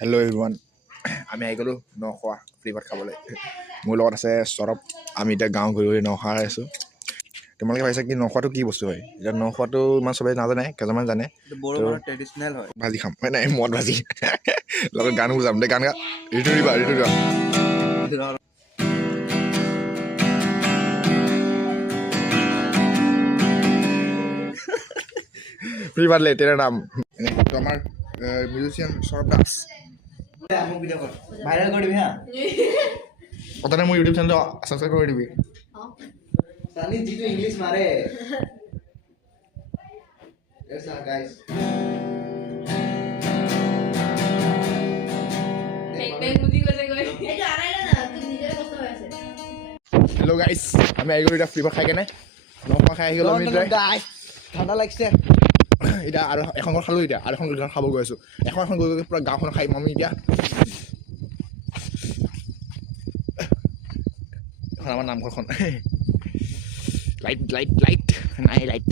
hello' everyone আমি আহি গ'লোঁ নখোৱা ফ্ৰী ভাত খাবলৈ মোৰ লগত আছে সৌৰভ আমি এতিয়া গাঁও ঘূৰি ঘূৰি নখোৱা আছোঁ তোমালোকে ভাবিছা কি নখোৱাটো কি বস্তু হয় এতিয়া নখোৱাটো ইমান চবেই নাজানে কেইজনমান জানে বড়ো মানুহৰ ট্ৰেডিচনেল হয় ভাজি খাম হয় নাই মদ ভাজি লগত গান বুজাম দে গান গা ঋতু দিবা ফ্ৰী ভাত লে তেৰা নাম তো আমাৰ মিউজিচিয়ান সৌৰভ দাস ভাইৰেল কৰি দিবি হা কথানে মোৰ ইউটিউব চেনেলটো ছাবস্ক্ৰাইব কৰি দিবি চানি যিটো ইংলিছ মাৰে এছা গাইস হেল্ল' গাইছ আমি আহি গ'লোঁ এতিয়া ফ্ৰী ভাত খাই কেনে নখোৱা খাই আহি গ'লোঁ আমি ঠাণ্ডা লাগিছে এতিয়া আৰু এখন ঘৰ খালোঁ এতিয়া আৰু এখন ঘৰ খাব গৈ আছোঁ এখন গৈ গৈ পূৰা গাঁওখন খাই আমি এতিয়া এখন আমাৰ নামঘৰখন লাইট লাইট লাইট নাই লাইট